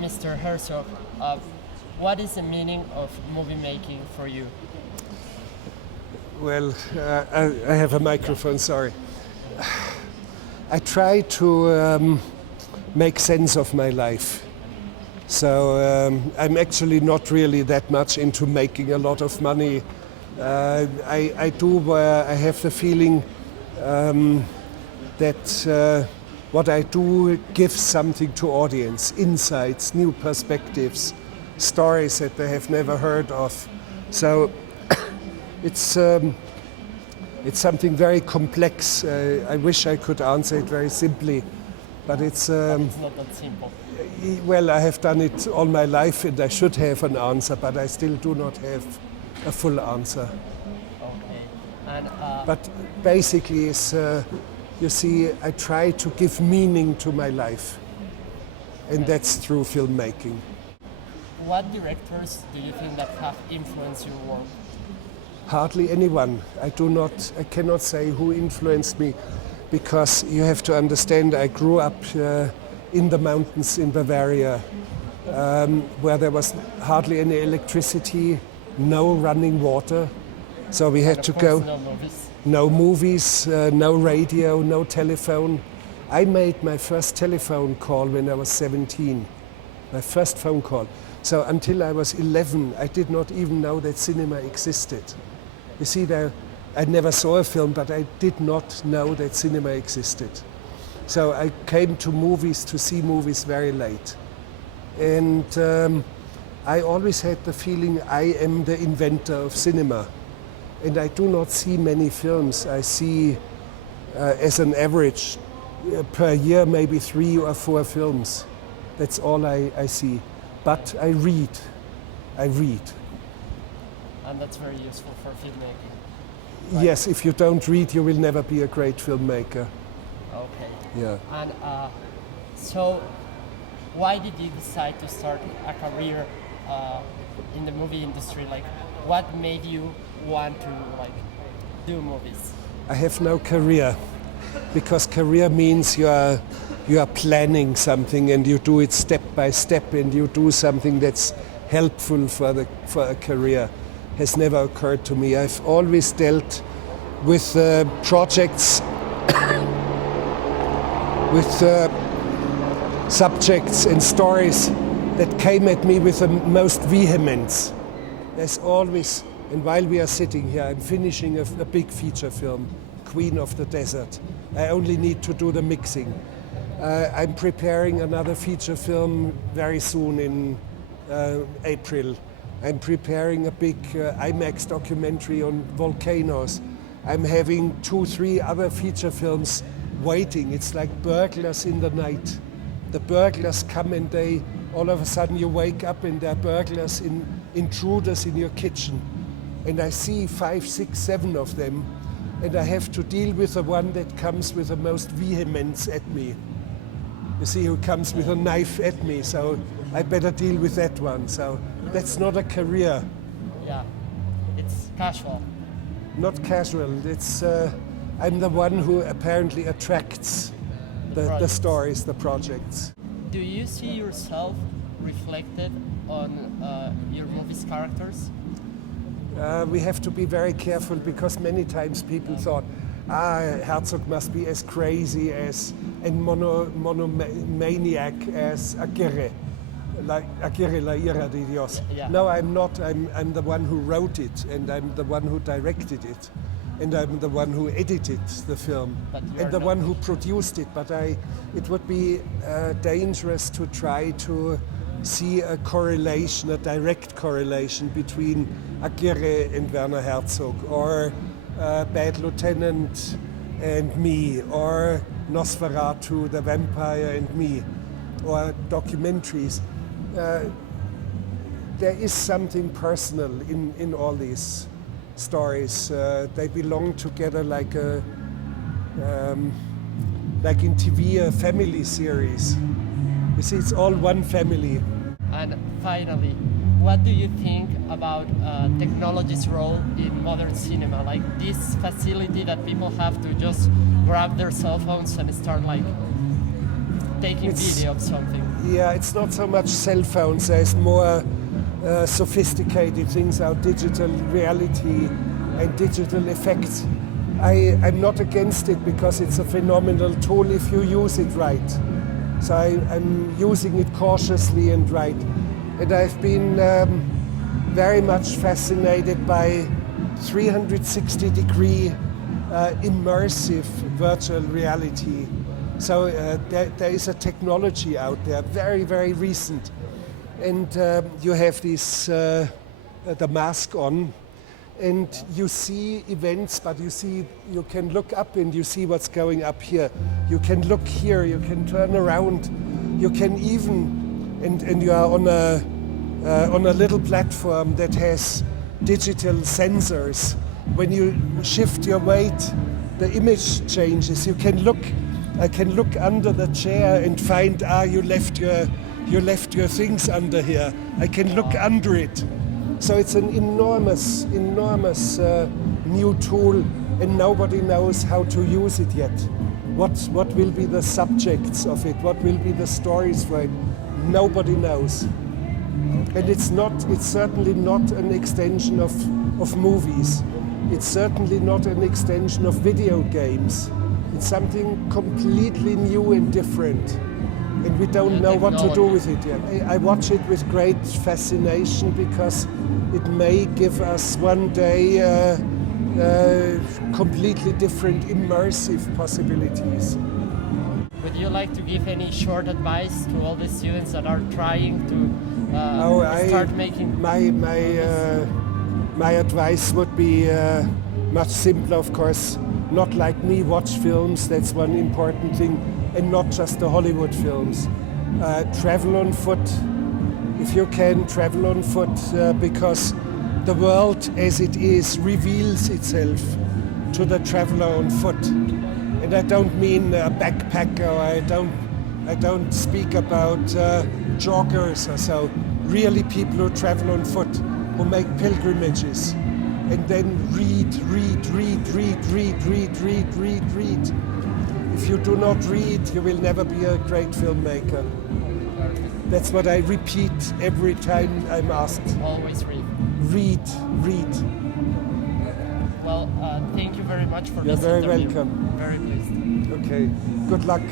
Mr. Herzog, what is the meaning of movie making for you? Well, I have a microphone, sorry. I try to make sense of my life. So I'm actually not really that much into making a lot of money. I do where I have the feeling that what I do gives something to audience, insights, new perspectives, stories that they have never heard of. So it's something very complex. I wish I could answer it very simply, but it's not that simple. well, I have done it all my life and I should have an answer, but I still do not have a full answer. Okay. And, but basically, you see, I try to give meaning to my life, and that's through filmmaking. what directors do you think that have influenced your work? Hardly anyone. I cannot say who influenced me, because you have to understand I grew up in the mountains in Bavaria, where there was hardly any electricity, no running water, so we had to go. No movies, no radio, no telephone. I made my first telephone call when I was 17, my first phone call. So until I was 11, I did not even know that cinema existed. You see, I never saw a film, but I did not know that cinema existed. So I came to movies, to see movies very late. And I always had the feeling I am the inventor of cinema. And I do not see many films. I see, as an average, per year maybe 3 or 4 films. That's all I see. But I read. And that's very useful for filmmaking. Right? Yes, if you don't read, you will never be a great filmmaker. Okay. Yeah. And so, why did you decide to start a career in the movie industry? Like, what made you want to do movies? I have no career, because career means you are planning something and you do it step by step, and you do something that's helpful for a career. Has never occurred to me. I've always dealt with projects, with subjects and stories that came at me with the most vehemence. There's always, and while we are sitting here, I'm finishing a big feature film, Queen of the Desert. I only need to do the mixing. I'm preparing another feature film very soon in April. I'm preparing a big IMAX documentary on volcanoes. I'm having 2-3 other feature films waiting. It's like burglars in the night. The burglars come and all of a sudden you wake up and there are burglars, intruders in your kitchen. And I see 5, 6, 7 of them, and I have to deal with the one that comes with the most vehemence at me. You see, who comes with a knife at me, so I better deal with that one. So that's not a career. Yeah, it's casual. Not casual. It's I'm the one who apparently attracts the stories, the projects. Do you see yourself reflected on your movie's characters? We have to be very careful, because many times people thought, Herzog must be as crazy and monomaniac as Aguirre. Like Aguirre La Ira de Dios. Yeah. No, I'm not. I'm the one who wrote it, and I'm the one who directed it, and I'm the one who edited the film, and the one who produced it. But it would be dangerous to try to see a correlation, a direct correlation between Aguirre and Werner Herzog, or Bad Lieutenant and me, or Nosferatu, the vampire and me, or documentaries. There is something personal in all these stories. They belong together like in TV, a family series. You see, it's all one family. And finally, what do you think about technology's role in modern cinema? Like this facility that people have to just grab their cell phones and start taking video of something. Yeah, it's not so much cell phones. There's more sophisticated things out, digital reality and digital effects. I'm not against it because it's a phenomenal tool if you use it right. So I'm using it cautiously and right. And I've been very much fascinated by 360-degree immersive virtual reality. So there is a technology out there, very, very recent. And you have this, the mask on, and you see events, but you can look up and you see what's going up here. You can look here, you can turn around, you can even, and you are on a little platform that has digital sensors. When you shift your weight, the image changes. I can look under the chair and find, you left your things under here. I can look under it. So it's an enormous new tool, and nobody knows how to use it yet. What will be the subjects of it? What will be the stories for it? Nobody knows. And it's certainly not an extension of movies. It's certainly not an extension of video games. It's something completely new and different. And we don't know what to do with it yet. I watch it with great fascination because it may give us one day completely different immersive possibilities. Would you like to give any short advice to all the students that are trying to start making? My advice would be much simpler, of course. Not like me, watch films, that's one important thing, and not just the Hollywood films. Travel on foot, if you can, travel on foot, because the world as it is reveals itself to the traveler on foot. And I don't mean a backpacker, I don't speak about joggers or so. Really people who travel on foot, who make pilgrimages, and then read. If you do not read, you will never be a great filmmaker. That's what I repeat every time I'm asked. Always read. Read. Well, thank you very much for this interview. You're very interview. welcome. Very pleased. Okay, good luck.